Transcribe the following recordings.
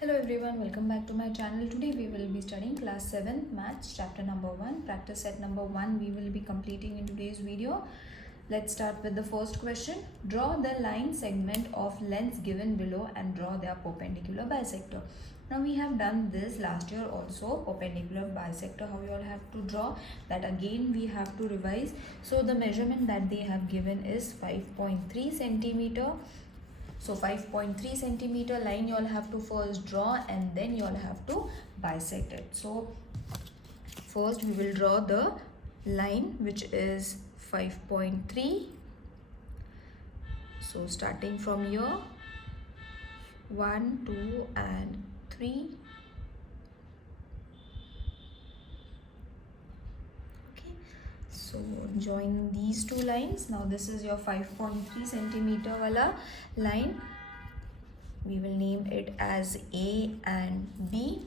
Hello everyone, welcome back to my channel. Today we will be studying class 7 maths chapter number 1 practice set number 1 we will be completing in today's video. Let's start with the first question. Draw the line segment of lengths given below and draw their perpendicular bisector. Now we have done this last year also, perpendicular bisector, how you all have to draw that again we have to revise. So the measurement that they have given is 5.3 centimeter. So 5.3 centimeter line you all have to first draw and then you all have to bisect it. So first we will draw the line which is 5.3. So starting from here 1, 2 and 3. Okay, so join these two lines. Now this is your 5.3 centimeter wala line. We will name it as A and B.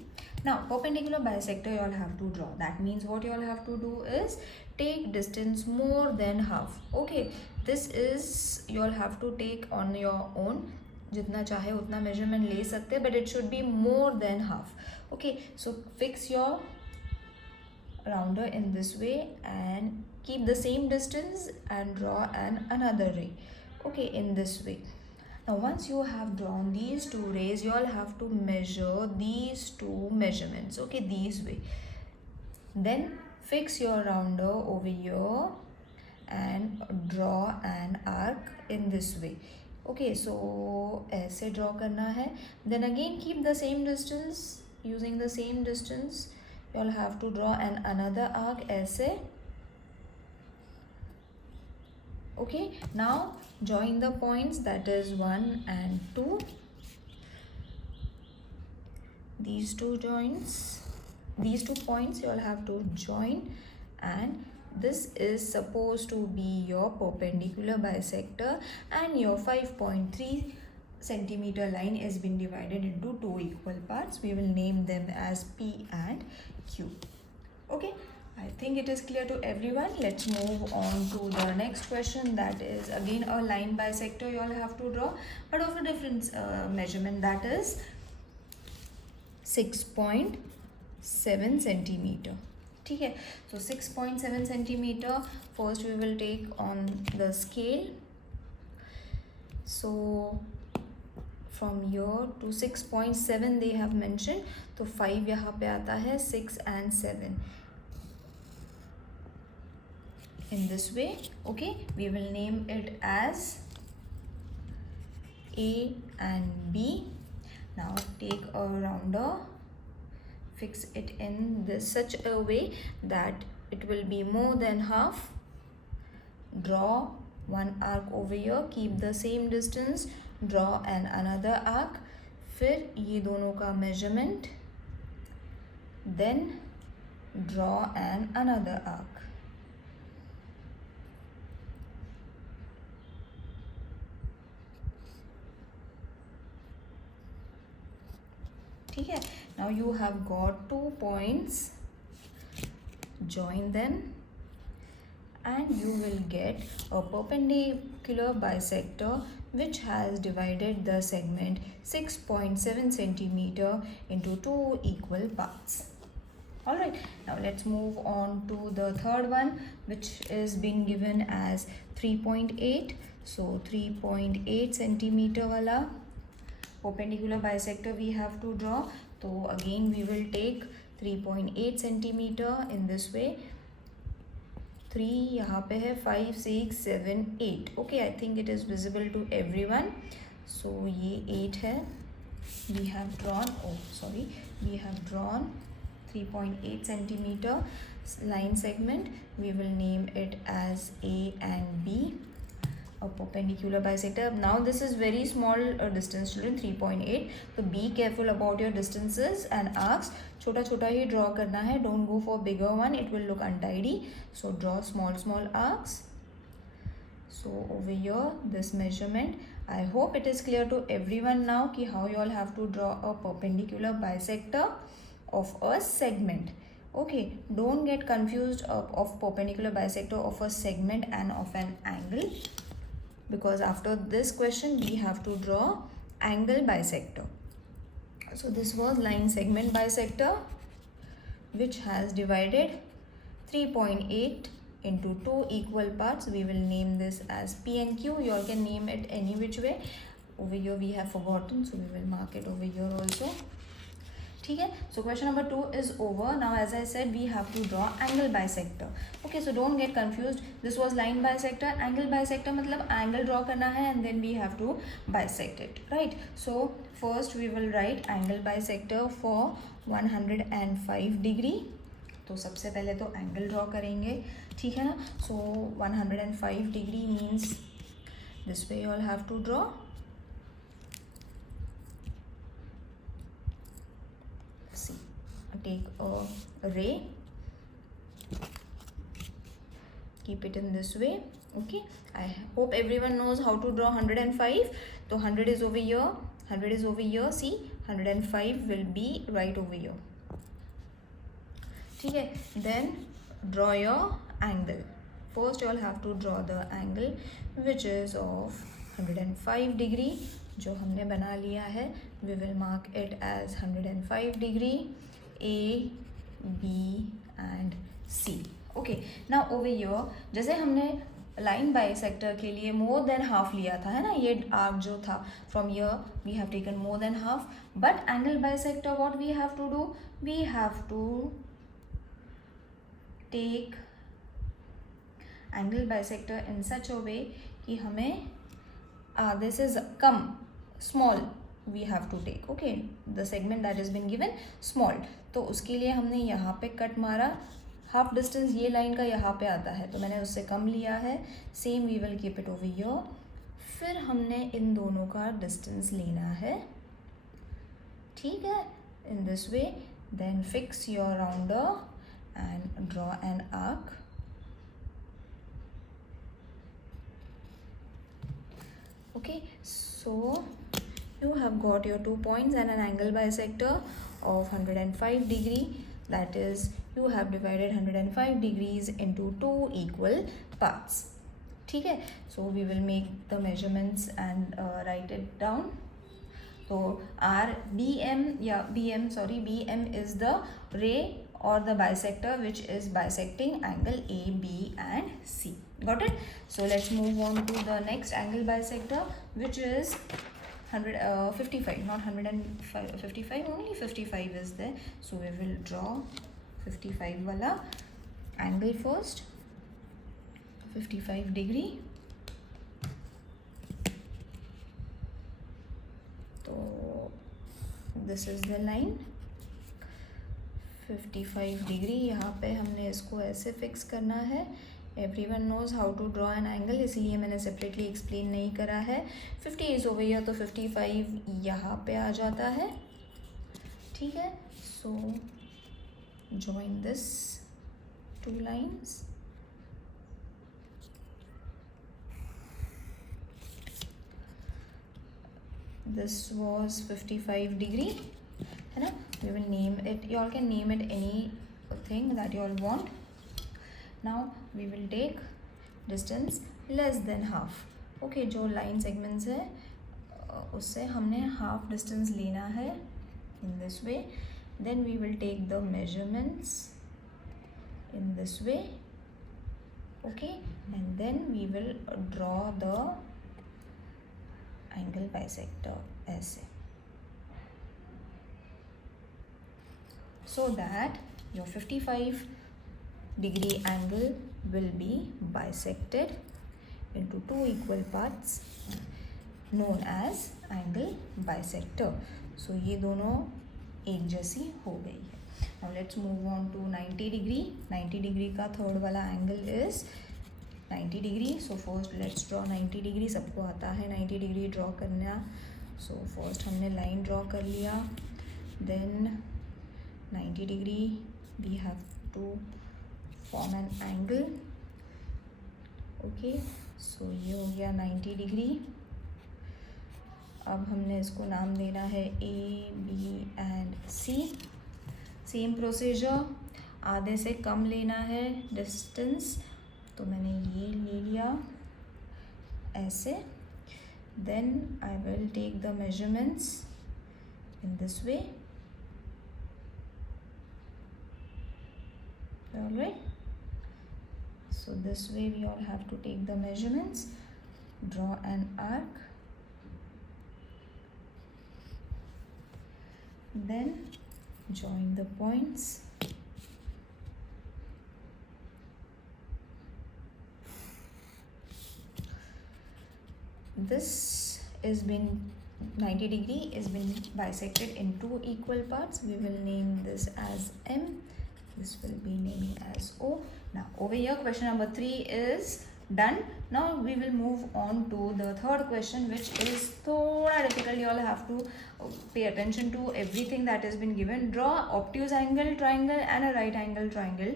Now perpendicular bisector you all have to draw. That means what you all have to do is take distance more than half. Okay, this is you all have to take on your own. जितना चाहे उतना measurement ले सकते हैं, but it should be more than half. Okay, so fix your rounder in this way and keep the same distance and draw another ray. Okay, in this way. Now once you have drawn these two rays, you all have to measure these two measurements. Okay, these way. Then fix your rounder over here and draw an arc in this way. Okay, so ऐसे draw करना है. Then again keep the same distance. Using the same distance, you all have to draw another arc ऐसे. Okay, now join the points, that is 1 and 2. These two points you all have to join, and this is supposed to be your perpendicular bisector, and your 5.3 centimeter line has been divided into two equal parts. We will name them as P and Q. Okay, I think it is clear to everyone. Let's move on to the next question. That is again a line bisector you all have to draw, but of a different measurement, that is 6.7 centimeter. Okay, so 6.7 centimeter. First we will take on the scale. So from here to 6.7 they have mentioned. तो 5 यहाँ पे आता है, 6 and 7. In this way, okay, we will name it as A and B. Now take a rounder, fix it in this such a way that it will be more than half. Draw one arc over here, keep the same distance, draw another arc, फिर ये दोनों का measurement, then draw another arc. Okay, now you have got 2 points, join them and you will get a perpendicular bisector which has divided the segment 6.7 centimeter into two equal parts. Alright, now let's move on to the third one, which is being given as 3.8. So 3.8 centimeter wala perpendicular bisector we have to draw. So again we will take 3.8 centimeter in this way. 3 यहाँ पे है, 5, 6, 7, 8. Okay, I think it is visible to everyone. So ये 8 है. We have drawn 3.8 centimeter line segment. We will name it as A and B. A perpendicular bisector. Now this is very small distance children, 3.8. So be careful about your distances and arcs. छोटा छोटा ही draw करना है. Don't go for bigger one. It will look untidy. So draw small arcs. So over here this measurement. I hope it is clear to everyone now कि how you all have to draw a perpendicular bisector of a segment. Okay, don't get confused of perpendicular bisector of a segment and of an angle, because after this question we have to draw angle bisector. So this was line segment bisector, which has divided 3.8 into two equal parts. We will name this as P and Q. You all can name it any which way. Over here we have forgotten, so we will mark it over here also. ठीक है, so question number 2 is over. Now as I said, we have to draw angle bisector. Okay, so don't get confused. This was line bisector. Angle bisector मतलब angle draw करना है and then we have to bisect it, right? So first we will write angle bisector for 105 degree. तो सबसे पहले तो angle draw करेंगे, ठीक है ना. So 105 degree means this way you all have to draw. See, take a ray, keep it in this way. Okay, I hope everyone knows how to draw 105. So 100 is over here, 100 is over here. See, 105 will be right over here. ठीक है, then draw your angle. First you all have to draw the angle which is of 105 degree. जो हमने बना लिया है, we will mark it as 105 degree, A, B and C. Okay, now over here जैसे हमने line bisector के लिए मोर than half लिया था, है ना, ये आर्क जो था from here we have taken more than half. But angle bisector what we have to do, we have to take angle bisector in such a way कि हमें this is come small we have to take. Okay, the segment that has been given small. तो उसके लिए हमने यहाँ पे cut मारा, half distance ये लाइन का यहाँ पे आता है तो मैंने उससे कम लिया है. Same we will keep it over here. फिर हमने इन दोनों का डिस्टेंस लेना है, ठीक है, in this way. Then fix your rounder and draw an arc. Okay, so you have got your 2 points and an angle bisector of 105 degree. That is, you have divided 105 degrees into two equal parts. ठीक है, so we will make the measurements and write it down. So our BM is the ray or the bisector which is bisecting angle A, B and C. Got it? So let's move on to the next angle bisector which is 55, not 155, only 55 is there. So we will draw 55 wala angle first, 55 degree. So this is the line 55 degree. यहाँ पे हमने इसको ऐसे fix करना है. Everyone knows how to draw an angle, इसीलिए मैंने separately explain नहीं करा है. 50 इज ओवर हियर तो 55 यहाँ पे आ जाता है, ठीक है. So join this two lines. This was 55 degree, है ना. We will name it, you all can name it anything that you all want. Now we will take distance less than half. Okay, जो line segments है उससे हमने half distance लेना है in this way. Then we will take the measurements in this way. Okay, and then we will draw the angle bisector ऐसे, so that your 55 degree angle will be bisected into two equal parts known as angle bisector. So ये दोनों एक जैसी हो गई है. Now let's move on to 90 degree. 90 degree का third वाला angle is 90 degree. So first let's draw 90 degree. सबको आता है 90 degree draw करना. So first हमने line draw कर लिया. Then 90 degree we have to form an angle. Okay, so ये हो गया 90 degree. अब हमने इसको नाम देना है A, B and C. Same procedure, आधे से कम लेना है डिस्टेंस, तो मैंने ये ले लिया ऐसे. Then I will take the measurements in this way. All right, so this way we all have to take the measurements, draw an arc, then join the points. This is been 90 degree is been bisected in two equal parts. We will name this as M, this will be naming as O. Now over here question number 3 is done. Now we will move on to the third question, which is thoda difficult. You all have to pay attention to everything that has been given. Draw obtuse angle triangle and a right angle triangle.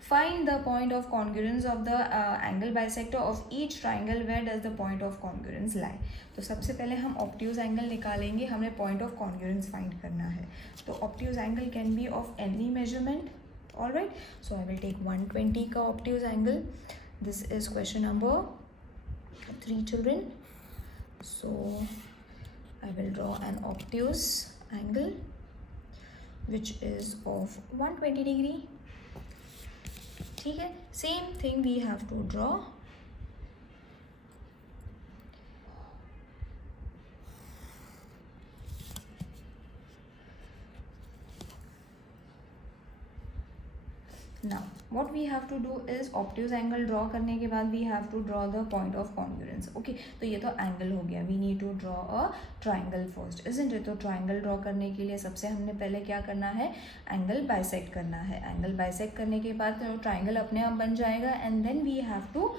Find the point of congruence of the angle bisector of each triangle. Where does the point of congruence lie? तो सबसे पहले हम obtuse angle निकालेंगे, हमें point of congruence find करना है. तो obtuse angle can be of any measurement. All right, so I will take 120 का obtuse angle. This is question number 3, children. So I will draw an obtuse angle which is of 120 degree. ठीक है, same thing we have to draw. Now what we have to do is obtuse angle draw करने के बाद we have to draw the point of congruence. Okay, तो ये तो angle हो गया. We need to draw a triangle first, isn't it? तो triangle draw करने के लिए सबसे हमने पहले क्या करना है, angle bisect करना है. Angle bisect करने के बाद तो triangle अपने आप बन जाएगा and then we have to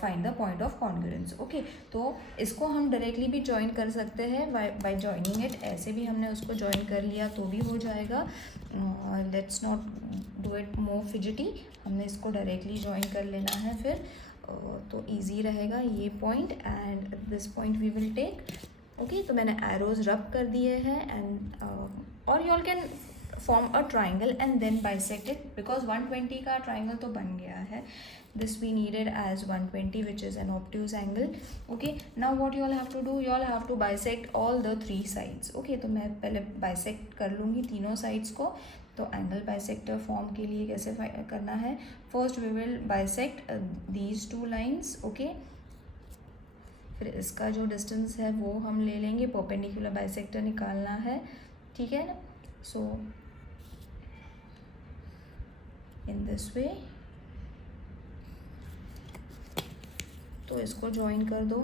find the point of congruence. Okay, तो इसको हम directly भी join कर सकते हैं by joining it. ऐसे भी हमने उसको join कर लिया तो भी हो जाएगा. Let's not do it more fidgety. हमने इसको डायरेक्टली ज्वाइन कर लेना है फिर तो ईजी रहेगा. ये point and this point we will take. Okay, तो मैंने एरोज रब कर दिए हैं एंड और you all can form a triangle and then bisect it because 120 का ट्राइंगल तो बन गया है. This we needed as 120, which is an obtuse angle. Okay, now what you all have to do, you all have to bisect all the 3 sides. Okay, तो मैं पहले bisect कर लूँगी तीनों sides को. तो angle bisector form के लिए कैसे करना है, first we will bisect these 2 lines. Okay, फिर इसका जो distance है वो हम ले लेंगे, perpendicular bisector निकालना है. ठीक है ना. So in this way तो इसको ज्वाइन कर दो.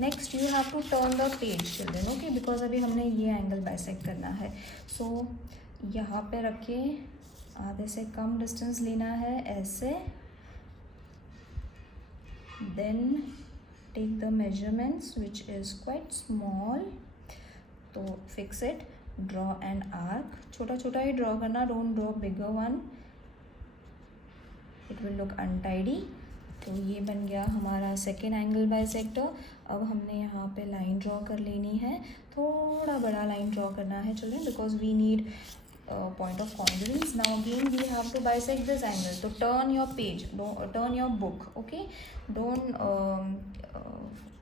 Next you have to turn the page children. Okay, because अभी हमने ये एंगल बाइसेक्ट करना है. सो यहाँ पे रखे, आधे से कम डिस्टेंस लेना है ऐसे. Then take the measurements which is quite small. तो fix it, draw an arc. छोटा छोटा ही ड्रॉ करना, don't draw bigger one, it will look untidy. तो ये बन गया हमारा सेकेंड एंगल बाइसेक्टर. अब हमने यहाँ पे लाइन ड्रॉ कर लेनी है, थोड़ा बड़ा लाइन ड्रॉ करना है children because we need point of congruence. Now again we have to bisect this angle. तो turn your page, turn your book. Okay, don't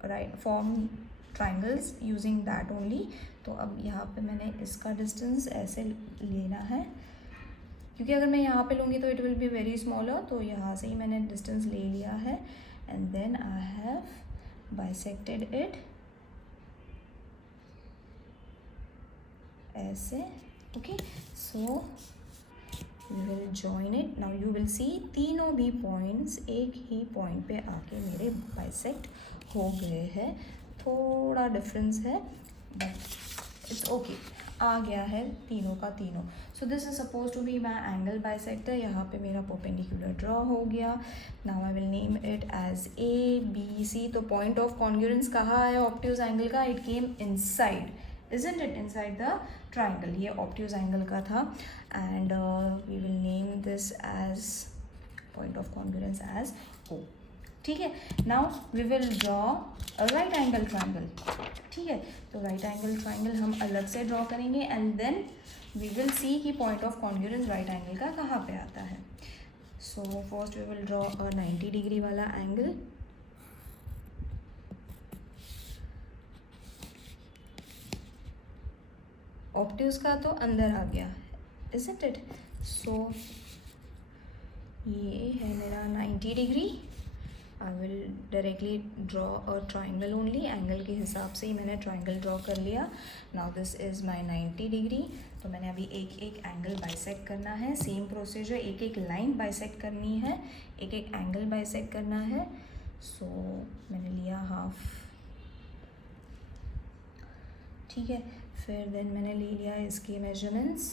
write form triangles using that only. तो अब यहाँ पे मैंने इसका distance ऐसे लेना है क्योंकि अगर मैं यहाँ पे लूँगी तो it will be very smaller. तो यहाँ से ही मैंने डिस्टेंस ले लिया है and then I have bisected it ऐसे. Okay, so we will join it. Now you will see तीनों भी पॉइंट्स एक ही पॉइंट पे आके मेरे बाइसेक्ट हो गए हैं. थोड़ा डिफरेंस है बट इट्स ओके, आ गया है तीनों का तीनों. So this is suppose to be my angle bisector. यहाँ पे मेरा परपेंडिकुलर ड्रॉ हो गया. Now I will name it as A B C. तो पॉइंट ऑफ कॉन्ग्रुएंस कहाँ है ऑब्ट्यूज एंगल का, it came inside, isn't it, inside the triangle. ये obtuse angle का था and we will name this as point of congruence as O. ठीक है. Now we will draw a right angle triangle. ठीक है, तो right angle triangle हम अलग से draw करेंगे and then we will see कि point of congruence right angle का कहाँ पे आता है. So first we will draw a 90 degree वाला angle. ऑब्ट्यूज का तो अंदर आ गया, isn't it? सो ये है मेरा 90 degree. I will directly draw a triangle only. Angle के हिसाब से ही मैंने ट्राइंगल ड्रॉ कर लिया. Now this is my 90 degree. तो मैंने अभी एक एक एंगल बाइसेक्ट करना है. सेम प्रोसीजर, एक एक लाइन बाइसेक्ट करनी है, एक एक एंगल बाइसेक्ट करना है. सो मैंने लिया हाफ, ठीक है. फिर देन मैंने ले लिया इसके मेजरमेंट्स,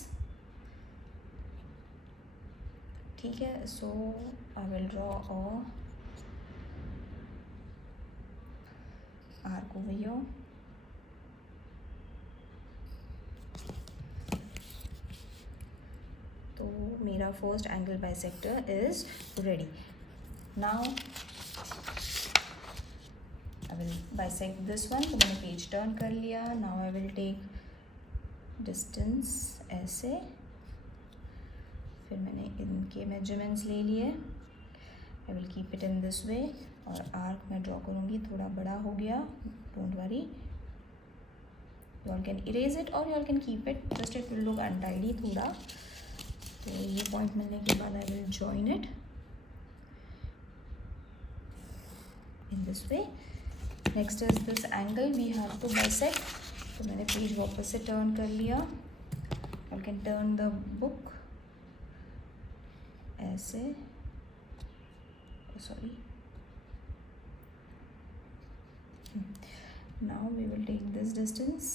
ठीक है. So I will draw a arc over here. तो मेरा first angle bisector is ready. Now I will bisect this one. तो मैंने पेज टर्न कर लिया. Now I will take distance ऐसे. फिर मैंने इनके मेजरमेंट्स ले लिए. I will keep it in this way. और आर्क मैं ड्रॉ करूँगी. थोड़ा बड़ा हो गया, don't worry. you all can erase it or you all can keep it, just it will look untidy थोड़ा. तो ये पॉइंट मिलने के बाद I will join it in this way. Next is this angle we have to bisect. तो मैंने page वापस से टर्न कर लिया. You can turn the book ऐसे, sorry. Now we will take this distance.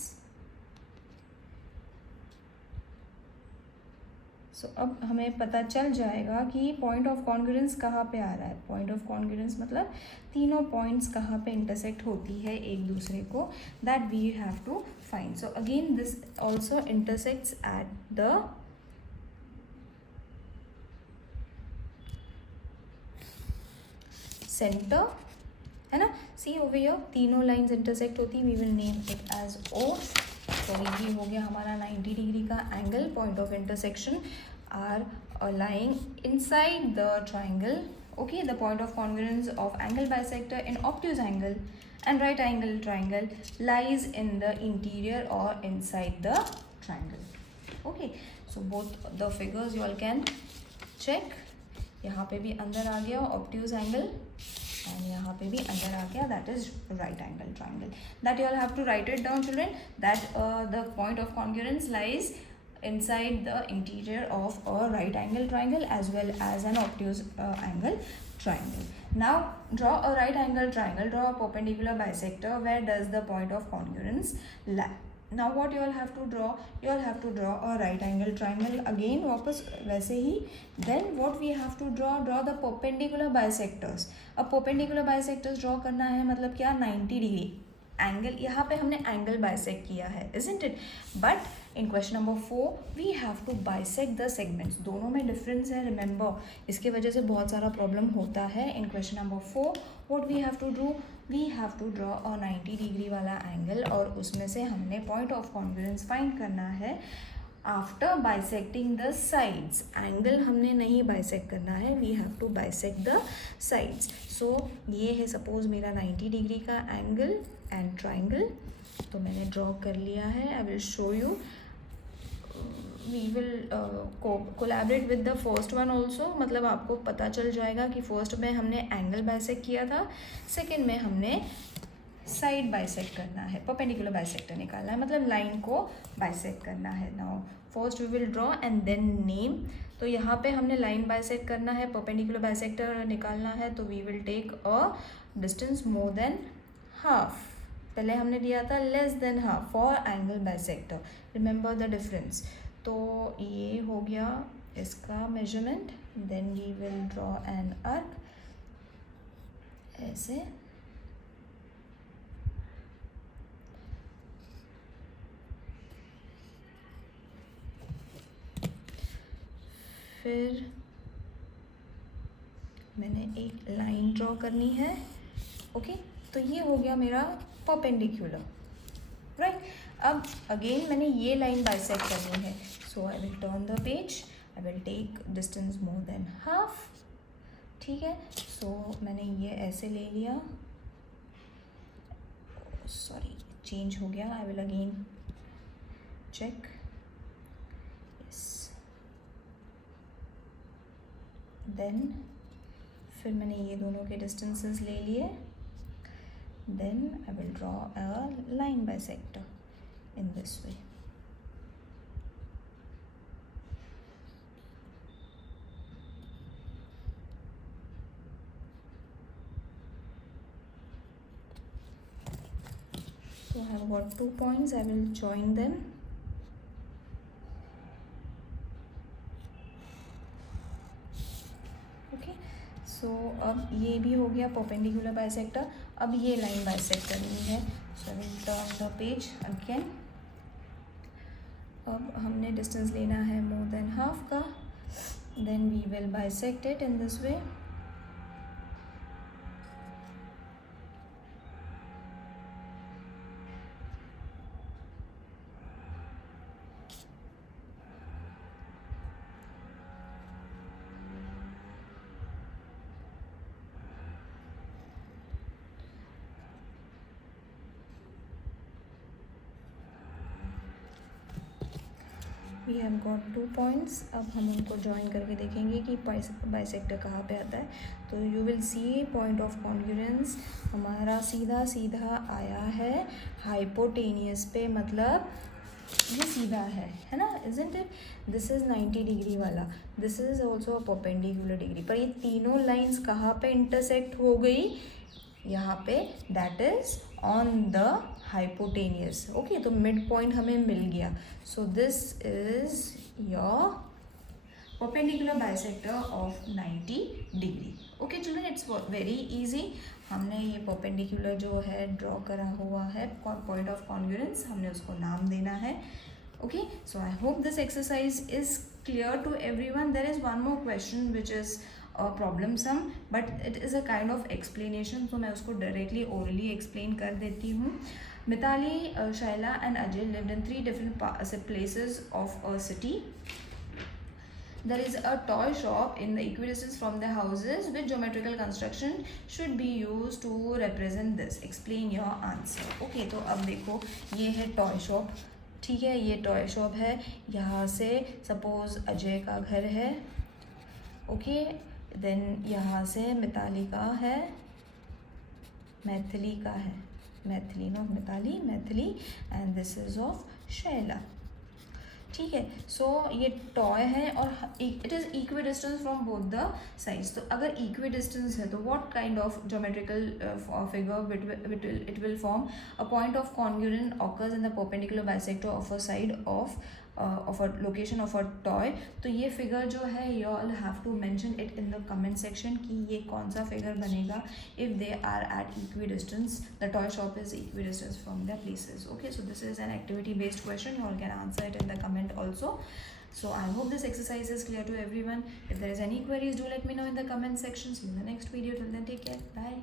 So अब हमें पता चल जाएगा कि पॉइंट ऑफ कॉन्ग्रुएंस कहाँ पे आ रहा है. पॉइंट ऑफ कॉन्ग्रुएंस मतलब तीनों पॉइंट्स कहाँ पे इंटरसेक्ट होती है एक दूसरे को, that we have to find. So again this also intersects at the centre, है ना. सी ओवर हियर तीनों लाइंस इंटरसेक्ट होती. We will name it as O. तो ये हो गया हमारा 90 डिग्री का angle. Point of intersection are lying inside the triangle. Okay, the point of congruence of angle bisector in obtuse angle and right angle triangle lies in the interior or inside the triangle. Okay, so both the figures you all can check. यहाँ पे भी अंदर आ गया obtuse angle and यहाँ पे भी अंदर आ गया, that is right angle triangle. That you all have to write it down, children, that the point of congruence lies inside the interior of a right angle triangle as well as an obtuse angle triangle. Now draw a right angle triangle, draw a perpendicular bisector. Where does the point of congruence lie? Now what you all have to draw, you all have to draw a right angle triangle again, वापस वैसे ही. Then what we have to draw the perpendicular bisectors. अब perpendicular bisectors draw करना है, मतलब क्या, 90 degree angle. यहाँ पे हमने एंगल बाइसेक्ट किया है, isn't it? But in question number 4 we have to bisect the segments. दोनों में डिफरेंस है, remember. इसके वजह से बहुत सारा प्रॉब्लम होता है. in question number 4 what we have to do, we have to draw a 90 degree वाला एंगल और उसमें से हमने पॉइंट ऑफ कॉन्ग्रुएंस फाइंड करना है after bisecting the sides. Angle हमने नहीं बाइसेक्ट करना है, we have to bisect the sides. So ये है सपोज मेरा 90 डिग्री का एंगल एंड ट्राइंगल. तो मैंने ड्रॉ कर लिया है. I will show you. We will collaborate with the first one also. मतलब आपको पता चल जाएगा कि फर्स्ट में हमने एंगल बाइसेक्ट किया था, सेकेंड में हमने साइड बाइसेक्ट करना है, परपेंडिकुलर बाइसेक्टर निकालना है, मतलब लाइन को बाइसेक्ट करना है. Now first we will draw and then name. तो यहाँ पे हमने लाइन बाइसेक्ट करना है, परपेंडिकुलर बाइसेक्टर निकालना है. तो we will take a distance more than half. पहले हमने दिया था less than half for angle bisector. Remember the difference. तो ये हो गया इसका measurement. Then we will draw an arc ऐसे. फिर मैंने एक लाइन ड्रॉ करनी है. ओके, तो ये हो गया मेरा परपेंडिकुलर, राइट. अब अगेन मैंने ये लाइन बाइसेक्ट करनी है. So I will turn the page. I will take distance more than half. ठीक है. सो मैंने ये ऐसे ले लिया. सॉरी, चेंज हो गया. I will again check, yes. Then फिर मैंने ये दोनों के distances ले लिए. Then I will draw a line bisector in this way. So I have got 2 points, I will join them. Okay, so अब ये भी हो गया perpendicular bisector. अब ये line bisector नहीं है, so I will turn the page again. अब हमने distance लेना है more than half का, then we will bisect it in this way. We have got 2 points. अब हम उनको ज्वाइन करके देखेंगे कि बाइसेक्टर कहाँ पे आता है. तो you will see point of congruence हमारा सीधा सीधा आया है हाइपोटेनियस पे, मतलब ये सीधा है ना, isn't it? This is 90 degree वाला, this is also perpendicular degree. पर ये तीनों लाइंस कहाँ पे इंटरसेक्ट हो गई? यहाँ पे, that is on the hypotenuse. Okay, तो मिड पॉइंट हमें मिल गया. सो this is your perpendicular bisector of 90 degree. Okay children, it's very easy. हमने ये परपेंडिकुलर जो है ड्रॉ करा हुआ है पॉइंट ऑफ कॉन्ग्रुएंस, हमने उसको नाम देना है. Okay, so I hope this exercise is clear to everyone. There is one more question which is problem sum, but it is a kind of explanation, तो मैं उसको डायरेक्टली ओरली एक्सप्लेन कर देती हूँ. Mitali, Shaila and Ajay lived in 3 different places of a city. There is a toy shop in the equidistance from the houses. Which geometrical construction should be used to represent this? Explain your answer. Okay, तो अब देखो ये है toy shop. ठीक है, ये toy shop है. यहाँ से सपोज अजय का घर है. ओके, देन यहाँ से मिताली का है, मैथिली का है, Maithili not Mitali, Maithili, and this is of Shaila. ठीक है, सो ये टॉय है और it is equidistance from both the sides. तो अगर इक्वी डिस्टेंस है तो what kind of geometrical figure it will form? A point of congruent occurs in the perpendicular bisector of a side of a location of a toy. तो ये figure जो है you all have to mention it in the comment section कि ये कौन सा figure बनेगा if they are at equidistance. The toy shop is equidistance from the places. Okay, so this is an activity based question. You all can answer it in the comment also. So I hope this exercise is clear to everyone. If there is any queries, do let me know in the comment section. See you in the next video. Till then, take care. Bye.